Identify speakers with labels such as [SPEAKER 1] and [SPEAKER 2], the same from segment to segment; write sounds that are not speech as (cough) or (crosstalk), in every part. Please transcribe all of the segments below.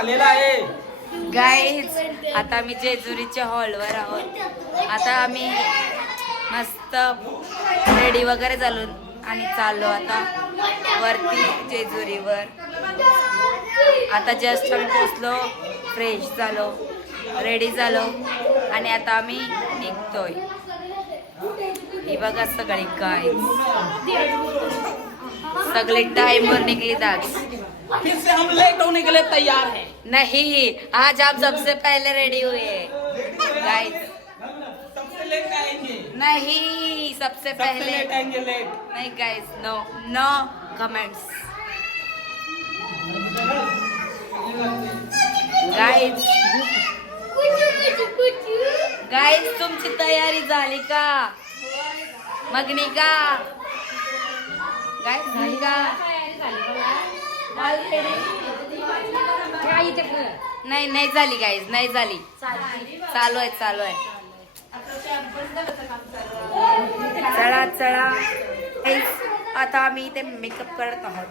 [SPEAKER 1] झालेला आहे.
[SPEAKER 2] गाईज आता आम्ही जेजुरीच्या हॉलवर आहोत. आता आम्ही मस्त रेडी वगैरे झालो आणि चाललो आता वरती जेजुरीवर. आता जस्ट आम्ही पोचलो फ्रेश झालो रेडी झालो आणि आता आम्ही निघतोय. ही बघा सगळी गाय सगळे टाइमवर निघली आज.
[SPEAKER 1] फिर से हम लेट होने के लिए तैयार हैं.
[SPEAKER 2] नहीं आज आप सबसे पहले रेडी हुए। गाइस
[SPEAKER 1] सबसे लेट आएंगे।
[SPEAKER 2] नहीं सबसे पहले
[SPEAKER 1] लेट आएंगे लेट
[SPEAKER 2] नहीं guys no no comments guys guys तुमची तयारी झाली का? मगनी का? गाइस झाली का नाही नाही झाली गाईज नाही झाली. चालू आहे चालू आहे. चला चला. आता आम्ही इथे मेकअप करत आहोत.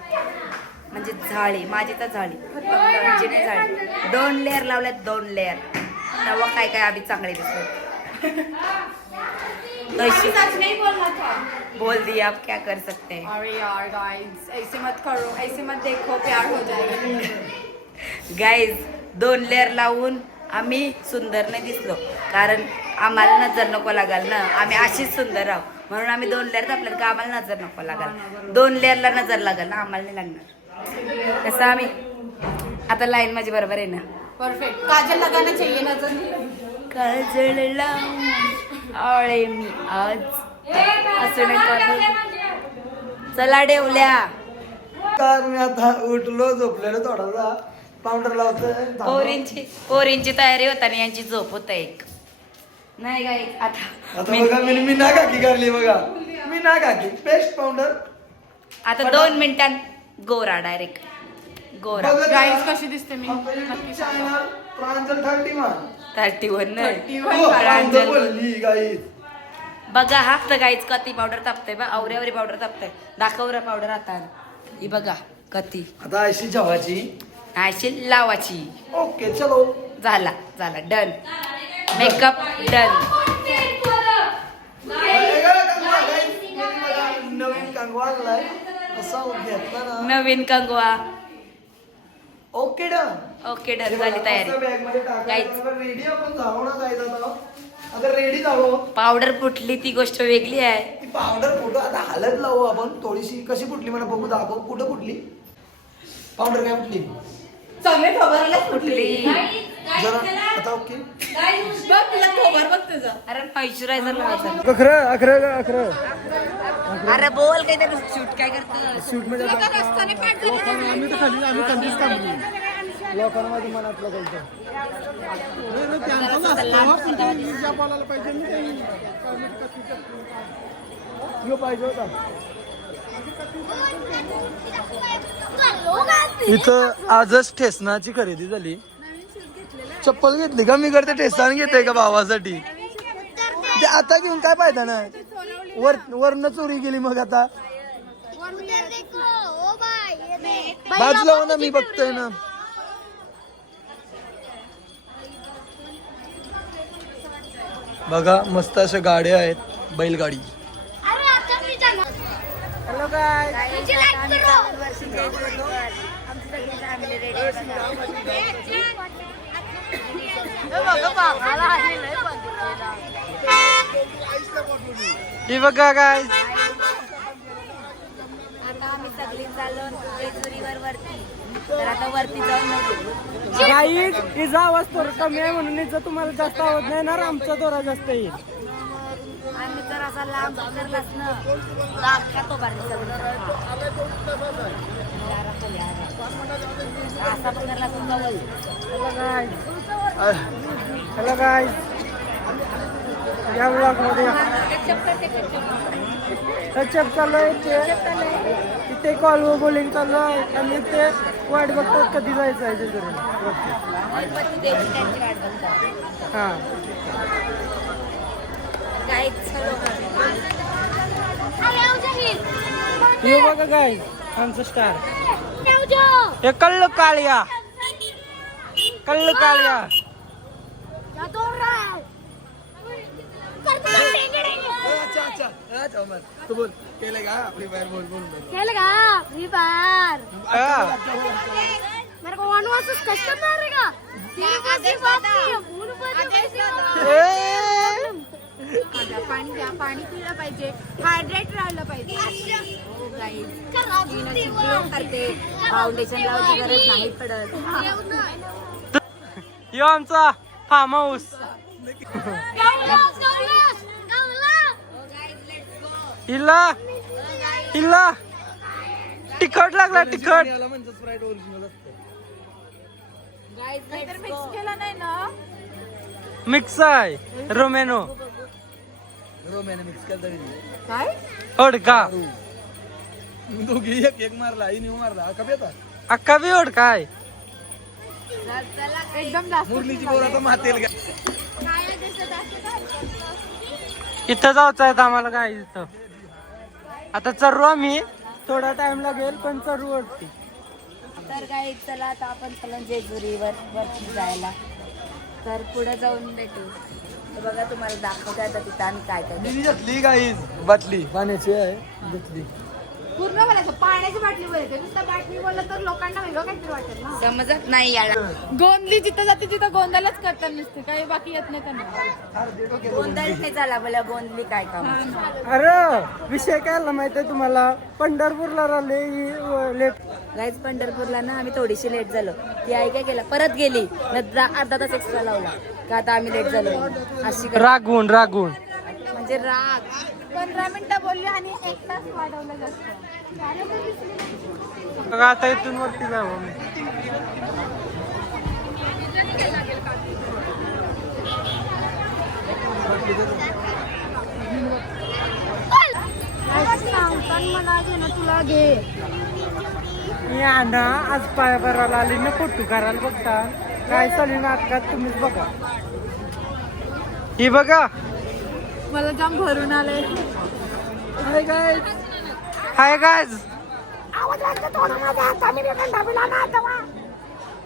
[SPEAKER 2] म्हणजे झाडे माझी तर झाडे म्हणजे नाही झाली दोन लेअर लावल्यात दोन लेअर तेव्हा काय काय आम्ही चांगले दिसतो तशी बोल दी आप क्या कर सकते हैं?
[SPEAKER 3] अरे यार गाइस ऐसे मत करो ऐसे मत देखो प्यार हो जाएगा।
[SPEAKER 2] गाईज दोन लेअर लावून आम्ही सुंदर नाही दिसलो. कारण आम्हाला नजर नको लागाल ना. आम्ही अशीच सुंदर आहोत. म्हणून आम्ही दोन लेअर आपल्याला का आम्हाला नजर नको लागाल. दोन लेअरला नजर लागल ना आम्हाला नाही लागणार. कसं आम्ही? आता लाईन माझी बरोबर आहे ना.
[SPEAKER 3] परफेक्ट काजल लगाना चाहिए नजर.
[SPEAKER 2] काजळ लावून आळे मी आज. असं. चला डेवल्या.
[SPEAKER 4] तर मी आता उठलो झोपलेलो थोडासा पावडर लावतोय
[SPEAKER 2] पोरींची पोरींची तयारी होताना यांची झोप होत एक. नाही गाई आता
[SPEAKER 4] आता
[SPEAKER 2] मी
[SPEAKER 4] बघा मी मी ना काकी करली बघा. मी ना काकी पेस्ट पावडर
[SPEAKER 2] आता दोन मिनिटांत गोरा डायरेक्ट गोरा.
[SPEAKER 3] गाइस कशी दिसते मी?
[SPEAKER 4] Pranjal thirty one
[SPEAKER 2] thirty one
[SPEAKER 4] guy
[SPEAKER 2] बघा हा तर गाईच कती पावडर तापते बा आवऱ्यावरी पावडर तापते दाखवरा पावडर आता. ही बघा कती.
[SPEAKER 4] आता अशी जेवाची
[SPEAKER 2] अशी लावाची
[SPEAKER 4] ओके चलो.
[SPEAKER 2] झाला झाला डन मेकअप डन
[SPEAKER 4] नवीन कंगवा
[SPEAKER 2] नवीन कंगवा.
[SPEAKER 4] ओके डन
[SPEAKER 2] ओके डन झाली तयारी.
[SPEAKER 4] रेडी आपण जाऊ ना जायचं आता. आता रेडी जाऊ
[SPEAKER 2] पावडर फुटली ती गोष्ट वेगळी आहे.
[SPEAKER 4] ती पावडर फोटो आता हलत लावू आपण. थोडीशी कशी फुटली मला बघू दाखव. कुठं फुटली? पावडर काय फुटली?
[SPEAKER 3] चांगले खबरला
[SPEAKER 2] फुटली.
[SPEAKER 4] जरा आता ओके
[SPEAKER 3] बघ तिला खबर बघ तुझं.
[SPEAKER 2] अरे मॉइश्चरायझर लावायचं.
[SPEAKER 4] अखर अखर अखर
[SPEAKER 2] अरे बोल काही तरी शूट काय करतो
[SPEAKER 4] शूटमध्ये लोकांना आम्ही तर खाली आम्ही थांबली लोकांना माझ्या मनातलं पाहिजे होता. इथं आजच ठेसनाची खरेदी झाली. चप्पल घेतली का? मी करते ठेसान घेते का भावासाठी? ते आता घेऊन काय फायदा ना वर वरनं चोरी गेली मग आता. बाजूला हो ना मी बघतोय ना. बघा मस्त अशा गाड्या आहेत बैलगाडी.
[SPEAKER 2] हॅलो काय
[SPEAKER 4] ही बघा काय
[SPEAKER 2] आता आम्ही सगळी चाललो जेजुरीवर वरती. तर आता वरती जाऊन बघू.
[SPEAKER 5] काही हिचा आवाज थोडा कमी आहे म्हणून हिचा तुम्हाला जास्त आवाज नाही येणार आमचा थोडा जास्त येईल
[SPEAKER 2] आम्ही जर असा लांब करलास ना. दाखका तो बाहेर असा पकडला तुमचा
[SPEAKER 5] हॅलो काय या ब्लॉकमध्ये टचअप चालू आहे इथे. इथे कॉल व बोलिंग चालू आहे. आणि इथे वाट बघतात कधी जायचं आहे जेजुरीला हा. हे बघा काय आमचं स्टार हे कल्ल काळ्या कल्ल काळ्या
[SPEAKER 4] अच्छा अच्छा अच्छा उमर तू बोल. केलं का? फ्री फायर बोल बोल बोल.
[SPEAKER 6] खेलेगा फ्री फायर
[SPEAKER 5] हा.
[SPEAKER 6] मेरे को? वन वर्सेस कस्टम मारेगा तेरे को सिर्फ आपकी मूड पर पैसे
[SPEAKER 5] ए!
[SPEAKER 3] आता पाणी घ्या पाणी पिलं पाहिजे. हायड्रेट राहिलं पाहिजे.
[SPEAKER 2] करते. फाउंडेशन लावायची गरज नाही पडत.
[SPEAKER 5] यो आमचा फार्म हाऊस. हिला हिला तिखट लागला तिखट.
[SPEAKER 3] मिक्स केला नाही ना?
[SPEAKER 5] मिक्स आहे. रोमेनो
[SPEAKER 4] रोम्याने मिक्स केलं
[SPEAKER 5] ओडका.
[SPEAKER 4] दोघी एक एक मारला मारला. का बेता
[SPEAKER 5] अक्का बी ओडका आहे.
[SPEAKER 3] एकदम
[SPEAKER 4] मुरलीची बोला तर मातेल का?
[SPEAKER 5] इथं जायचं आहे आम्हाला काय इथं. आता चर्रू आम्ही. थोडा टाइम लागेल पण चरू वाटते
[SPEAKER 2] तर काय चला आता आपण चला जेजुरीवर वरती जायला. तर पुढे जाऊन भेटू. तर बघा तुम्हाला दाखवते आता तिथं आम्ही काय काय
[SPEAKER 4] बाटली. पाण्याची आहे घेतली
[SPEAKER 3] पूर्ण बोलायचं. पाण्याची बाटली बोलायचं. नुसतं बाटली बोललं तर लोकांना वेगळं काहीतरी वाटेल ना.
[SPEAKER 2] समजत नाही याला.
[SPEAKER 3] गोंधली जिथं जाते तिथं गोंधळच करतात नुसते. काही बाकी येत नाही त्यांना.
[SPEAKER 2] गोंधळच नाही झाला मला गोंधली काय काम
[SPEAKER 5] अरे विषय काय आला माहितीये तुम्हाला? पंढरपूरला राहिले लेट.
[SPEAKER 2] गाईज पंढरपूरला ना आम्ही थोडीशी लेट झालो. ती आई काय केलं? परत गेली. नंतर अर्धा तास एक्स्ट्रा लावला. का आता आम्ही लेट झालो? अशी
[SPEAKER 5] रागून रागून
[SPEAKER 2] म्हणजे राग.
[SPEAKER 3] पंधरा मिनिटं बोलली आणि एक तास वाढवलं जास्त.
[SPEAKER 5] आता इथून वरती जाऊ आम्ही.
[SPEAKER 6] मला घे ना तुला घे
[SPEAKER 5] या ना आज पाया आली. ना फोटो करायला बघता. काय चालू नाटकात तुम्हीच बघा. ही बघा.
[SPEAKER 3] मला जाम भरून आलंय
[SPEAKER 5] हाय गाय हाय गायज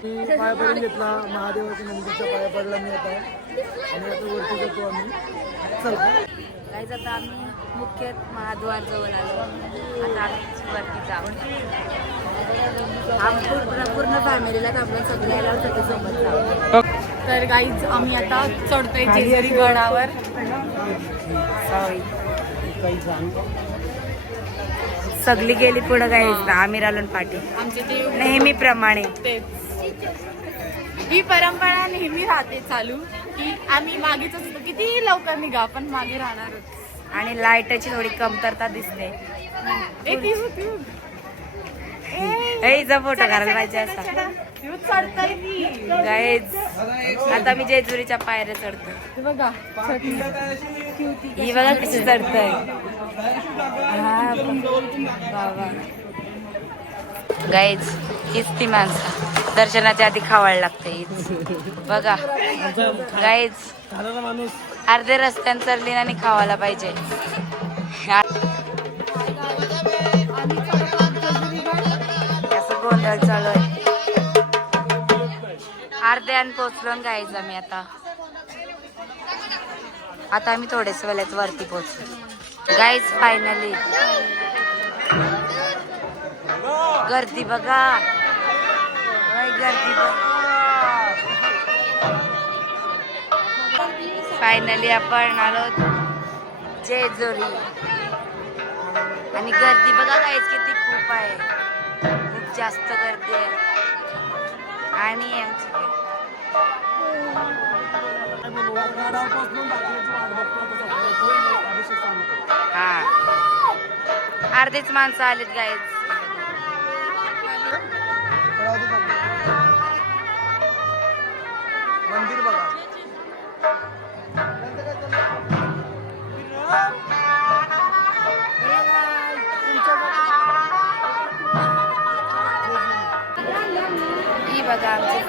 [SPEAKER 4] पाय पडून घेतला महादेवाच्या मंदिरच्या पाया पडला मी आता. आणि आता वरती जातो आम्ही. चला.
[SPEAKER 2] गाईज आता आम्ही मुख्य महाद्वार जवळ आलो. आता आम्ही वरती जाऊन पूर्ण पूर्ण फॅमिलीला आपण सगळे आल्यावर सगळे सोबत जाऊ.
[SPEAKER 3] तर गाईज आम्ही आता चढतोय जेजुरी गडावर.
[SPEAKER 2] सगळी गेली पुढं गाईज आम्ही राहिलो पाठी
[SPEAKER 3] आमचे ते
[SPEAKER 2] नेहमीप्रमाणे.
[SPEAKER 3] तेच. ही परंपरा नेहमी राहते चालू की आम्ही मागेच असतो. किती लवकर निघा पण मागे राहणारच.
[SPEAKER 2] आणि लाईटची थोडी कमतरता दिसते. (laughs) हिचा फोटो करायला पाहिजे असा. गाईज आता मी जेजुरीच्या पायऱ्या चढतो
[SPEAKER 3] हे बघा.
[SPEAKER 2] ही कशी चढतय. हा बाबा. गाईज हीच ती माणसं. दर्शनाच्या आधी खावायला लागते हीच. बघा. गाईज अर्धे रस्त्यान चढली आणि खावायला पाहिजे. असं चालू आहे अर्ध्यान पोचलो गायचं आम्ही आता. आता आम्ही थोडेच वेळेत वरती पोचलो. गाईज फायनली गर्दी बघा. गर्दी बघा. फायनली आपण आलो जेजुरी. आणि गर्दी बघा गाईज किती खूप आहे. खूप जास्त गर्दी आहे. आणि हा. अर्धेच माणसं आलेत
[SPEAKER 4] गायच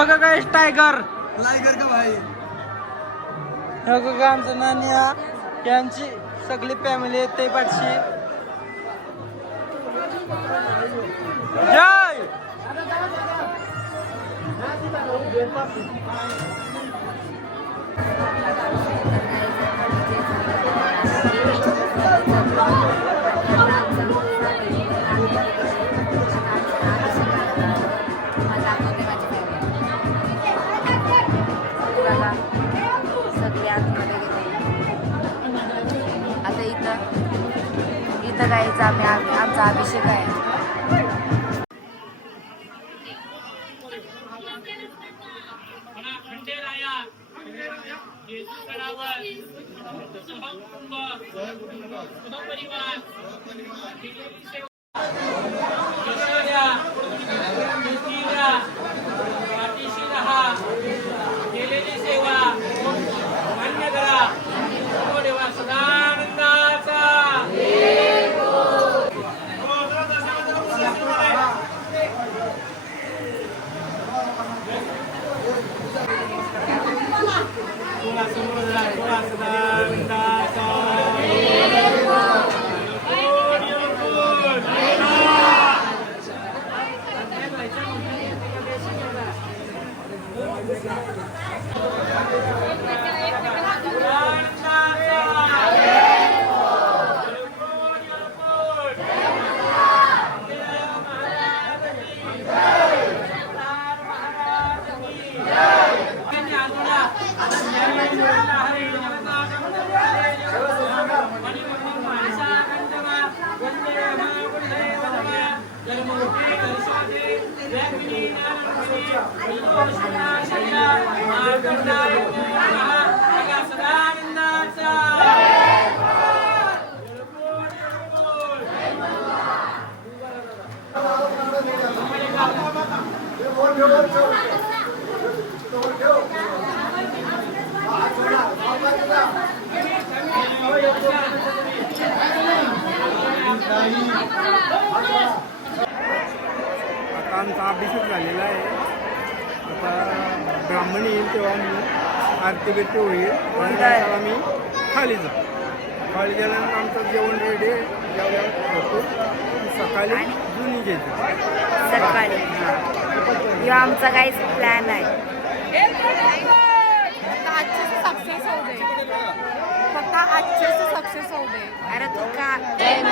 [SPEAKER 4] बघा
[SPEAKER 1] काय टायगर
[SPEAKER 4] लायगर का भाई?
[SPEAKER 1] हे बघा आमचं नानिया यांची सगळी फॅमिली येते पाठशी. जय!
[SPEAKER 2] इथं आम्ही आमचा अभिषेक आहे
[SPEAKER 5] पाठीशी राहा केलेली सेवा मान्य करा हो देवा सदानंदाचा
[SPEAKER 1] आता आमचा अभिषेक झालेला आहे आता ब्राह्मण येईल तेव्हा आणि नंतर आम्ही खाली जाऊ. खाली गेल्यानंतर आमचं जेवण रेडी सकाळी जुनी घ्यायची.
[SPEAKER 2] सकाळी. आमचा काहीच प्लॅन आहे
[SPEAKER 3] सक्सेस होऊ दे. फक्त आजचे सक्सेस होऊ दे.
[SPEAKER 2] अरे तू का जय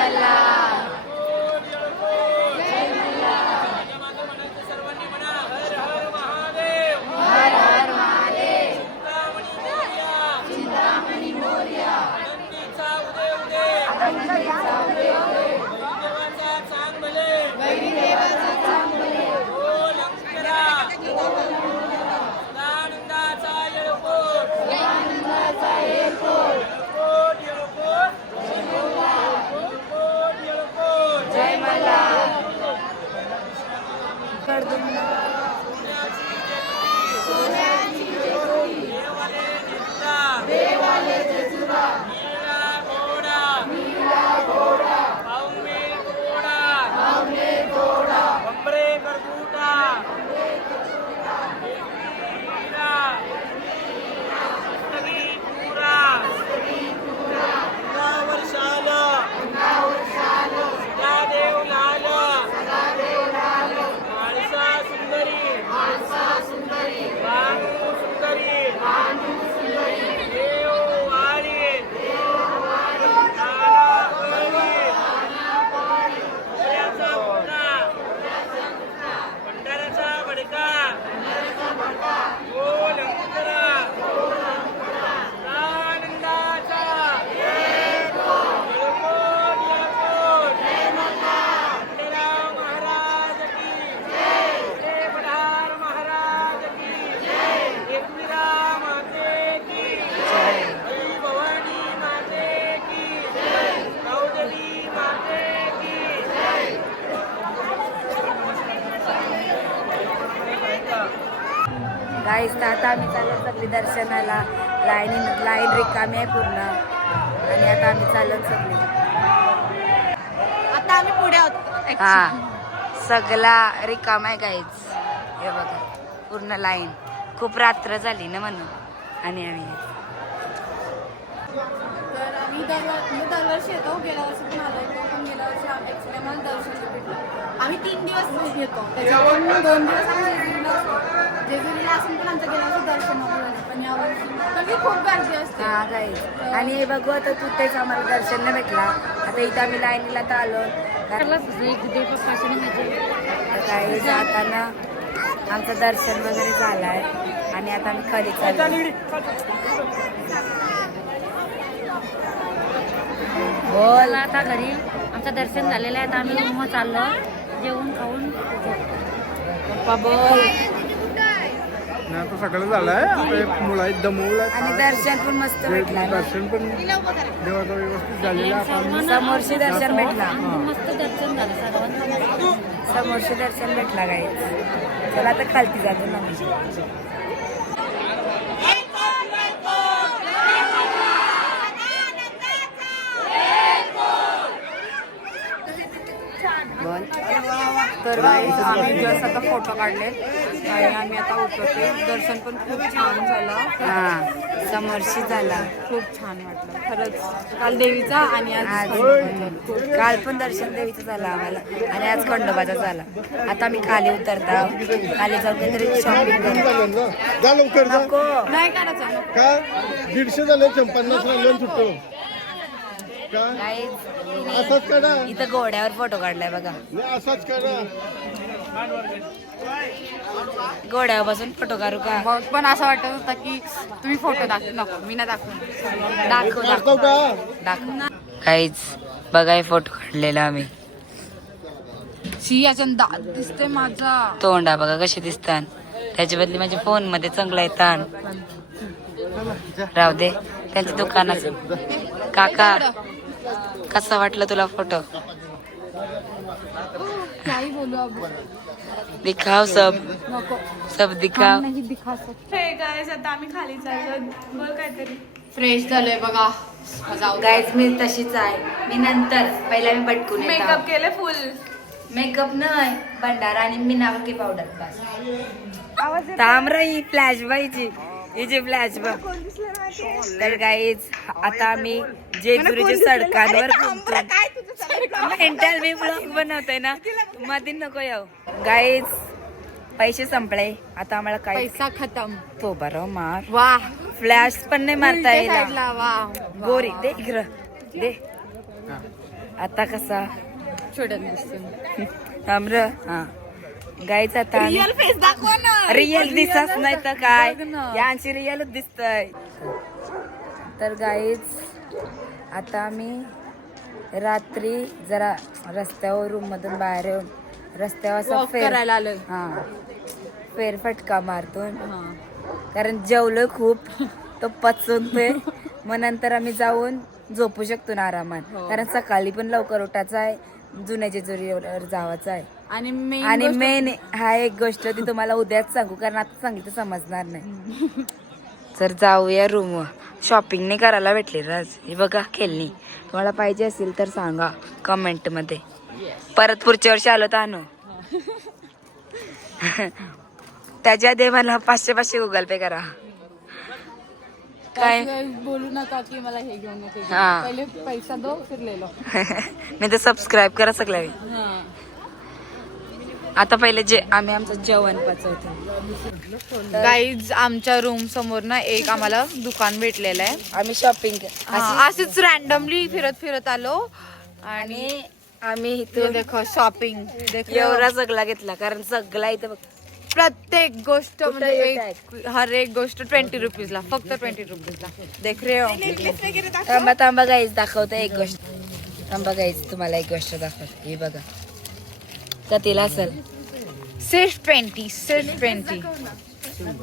[SPEAKER 2] गाईस तर आता आम्ही चाललो सगळी दर्शनाला. लाईन लाईन रिकामी आहे पूर्ण. आणि आता आम्ही चाललो सगळी.
[SPEAKER 3] आता आम्ही पुढे आहोत.
[SPEAKER 2] हा. सगळा रिकाम आहे गाईच हे बघा. पूर्ण लाईन खूप रात्र झाली ना म्हणून. आणि आम्ही
[SPEAKER 3] तर आम्ही दरवर दरवर्षी येतो. गेल्या वर्षी पण आलो होतो. पण गेल्या वर्षी आम्हाला दर्शन भेटलं. आम्ही तीन दिवस येतो त्याच्यातून दोन दिवस आम्ही असतो जेजुरीला असून पण आमचं गेल्या वर्षी दर्शन नव्हतं झालं. पण यावर्षी कारण की खूप गर्दी असते.
[SPEAKER 2] हा गाईज आणि हे बघू आता तिथेच आम्हाला दर्शन नाही भेटला. आता इथं आम्ही लाईनीला तर आलो. तर काही जाताना आमचं दर्शन वगैरे झालंय. आणि आता आम्ही खाली चाललो बोल.
[SPEAKER 7] आता घरी. आमचं दर्शन झालेलं आहे. आता आम्ही मग चाललो. जेवण खाऊन.
[SPEAKER 2] पप्पा बोल.
[SPEAKER 5] नाही आता सगळं झालंय. आता एक मुलं आहेत दमवलं
[SPEAKER 2] आणि दर्शन पण मस्त भेटला.
[SPEAKER 5] दर्शन पण देवाचं व्यवस्थित झालेलं आहे. आता आम्ही
[SPEAKER 2] समोरशी दर्शन भेटला.
[SPEAKER 7] मस्त दर्शन झालं.
[SPEAKER 2] समोरशी दर्शन भेटला गाईज चला आता खालती जातो ना. मी. बोल
[SPEAKER 3] तर guys, आम्ही जस्ट आता फोटो काढले आणि आम्ही आता उतरते दर्शन पण खूप छान झालं.
[SPEAKER 2] हा. समोरशी झाला.
[SPEAKER 3] खूप छान वाटलं. खरंच काल देवीचा आणि आज
[SPEAKER 2] आज
[SPEAKER 3] खंडोबाचा.
[SPEAKER 2] काल पण दर्शन देवीचं झालं आम्हाला. आणि आज खंडोबाचा झाला. आता मी खाली उतरता खाली जाऊन काहीतरी शॉपिंग करू.
[SPEAKER 8] जा लवकर जा.
[SPEAKER 2] नको.
[SPEAKER 3] नाही करायचं. नको.
[SPEAKER 8] का? दीडशे झाले पन्नास राहिले सुटतो. का?
[SPEAKER 2] Guys,
[SPEAKER 8] असाच करा
[SPEAKER 2] इथं घोड्यावर फोटो काढलाय बघा.
[SPEAKER 8] नाही, असाच करा
[SPEAKER 2] घोड्यावर बसून फोटो काढू का?
[SPEAKER 3] मग पण असं वाटत होतं की तुम्ही फोटो दाखवू नको मी नाही दाखवू
[SPEAKER 2] दाखव.
[SPEAKER 8] दाखव
[SPEAKER 2] काहीच बघाय फोटो काढलेला आम्ही.
[SPEAKER 3] शी दात दिसते माझा.
[SPEAKER 2] तोंडा बघा कसे दिसतात. त्याच्या बदली माझ्या फोनमध्ये चांगला येतात राहू दे त्यांच्या दुकानात. काका कसा वाटलं तुला फोटो
[SPEAKER 3] काही बोलू अब
[SPEAKER 2] दिखाव सब।
[SPEAKER 3] नको
[SPEAKER 2] सब दिखाव
[SPEAKER 3] नाही दिखा
[SPEAKER 9] हे गायस आता आम्ही खाली चाललो बोल काहीतरी.
[SPEAKER 3] फ्रेश झालंय बघा. जाऊ
[SPEAKER 2] गाईज मी तशीच आहे. मी नंतर. पहिला मी पटकून
[SPEAKER 9] मेकअप केले फुल
[SPEAKER 2] मेकअप नाही भंडारा आणि मिनावटी पावडर बस. ताम्र ही फ्लॅश बाईची ही जी फ्लॅश बघ. तर गाईज आता आम्ही जेजुरीच्या सडकांवर मेंटल मी ब्लॉग बनवतोय ना? मध्ये नको येऊ. गाईज पैसे संपले. आता आम्हाला काय
[SPEAKER 3] पैसा खतम.
[SPEAKER 2] तो बरं मार.
[SPEAKER 3] वा.
[SPEAKER 2] फ्लॅश पण नाही मारता येईल गोरी दे इकडं. दे. आता कसा?
[SPEAKER 3] दिसते
[SPEAKER 2] ताम्र हा. गाईच आता
[SPEAKER 3] रिअल फेस दाखवा ना.
[SPEAKER 2] रिअल दिसत नाही तर काय. यांची रिअलच दिसतय. तर गाईज आता आम्ही रात्री जरा रस्त्यावर रूम मधून बाहेर येऊन रस्त्यावर असं
[SPEAKER 3] Walk
[SPEAKER 2] फेर
[SPEAKER 3] करायला आलोय.
[SPEAKER 2] हा. फेरफटका मारतून
[SPEAKER 3] हा.
[SPEAKER 2] कारण जेवलोय खूप. तो पचवतोय मग नंतर आम्ही जाऊन झोपू शकतो ना आरामात.
[SPEAKER 3] हो.
[SPEAKER 2] कारण सकाळी पण लवकर उठायचं आहे. जुन्या जेजुरीवर जावाचं आहे.
[SPEAKER 3] आणि मेन
[SPEAKER 2] आणि मेन हा एक गोष्ट ती तुम्हाला उद्याच सांगू कारण आता सांगितलं समजणार नाही. (laughs) तर जाऊया रूम शॉपिंग नाही करायला भेटली राज हे बघा खेळणी तुम्हाला पाहिजे असेल तर सांगा कमेंटमध्ये. परत पुढच्या वर्षी आलो तर आणू. (laughs) त्याच्या आधी मला पाचशे पाचशे गुगल पे करा. काय?
[SPEAKER 3] बोलू नका की मला हे घेऊन.
[SPEAKER 2] हा.
[SPEAKER 3] पहिले पैसा दो फिर ले लो. (laughs)
[SPEAKER 2] नाही तर सबस्क्राईब करा सगळ्या आता पहिले जे आम्ही आमचं जेवण पचवतो.
[SPEAKER 3] गाईज आमच्या रूम समोर ना एक आम्हाला दुकान भेटलेलं आहे.
[SPEAKER 2] आम्ही शॉपिंग
[SPEAKER 3] हा, असेच रॅन्डमली फिरत फिरत आलो. आणि
[SPEAKER 2] आम्ही
[SPEAKER 3] हे
[SPEAKER 2] इथून
[SPEAKER 3] देखो. शॉपिंग
[SPEAKER 2] एवढा सगळा घेतला कारण सगळा इथं बघ.
[SPEAKER 3] प्रत्येक गोष्ट म्हणजे हर एक गोष्ट ट्वेंटी रुपीजला फक्त ट्वेंटी रुपीजला देख रे हो.
[SPEAKER 2] थांबा थांबा गाईज दाखवतो एक गोष्ट. थांबा गाईज तुम्हाला एक गोष्ट दाखवतो. ही बघा. कतीला असेल.
[SPEAKER 3] सिर्फ ट्वेंटी सिर्फ ट्वेंटी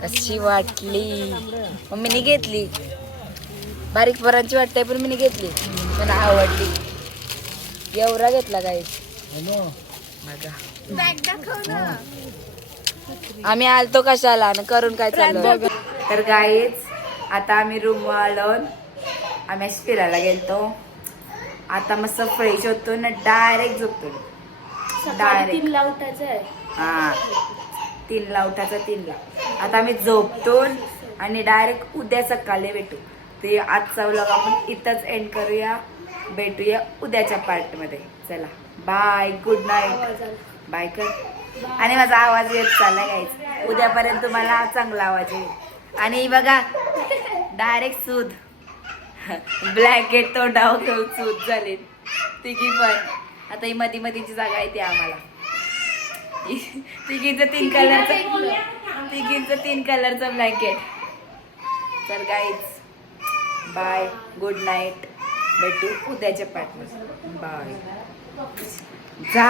[SPEAKER 2] कशी वाटली? मम्मीने घेतली. बारीक पोरांची वाटते पण मी घेतली. मला आवडली. एवढा घेतला बघा आम्ही आलतो कशाला? आणि करून काय चालू तर गाईच आता आम्ही रूम आलो. आम्ही अशी फिरायला गेलतो. आता मस्त फ्रेश होतो ना डायरेक्ट झोपतो. डायरेक्ट
[SPEAKER 6] लावटाचं आहे.
[SPEAKER 2] हा. तीन ला उठायचा तीन ला आता आम्ही झोपतो आणि डायरेक्ट उद्या सकाळी भेटू. ते आजचा व्लॉग आपण इथंच एंड करूया. भेटूया उद्याच्या पार्टमध्ये. चला. बाय गुड नाईट बाय कर. आणि माझा आवाज येत चालला गायच उद्यापर्यंत तुम्हाला चांगला आवाज येईल. आणि बघा डायरेक्ट सूद ब्लँकेट तोंडावर घेऊन सूद झाले तिघी पण. आता ही मधी मधीची जागा येते आम्हाला. तिघींचं तीन कलरचं तिघींचं तीन कलरचं ब्लँकेट तर गाईज बाय गुड नाईट भेटू उद्याच्या पाठमध्ये बाय जा.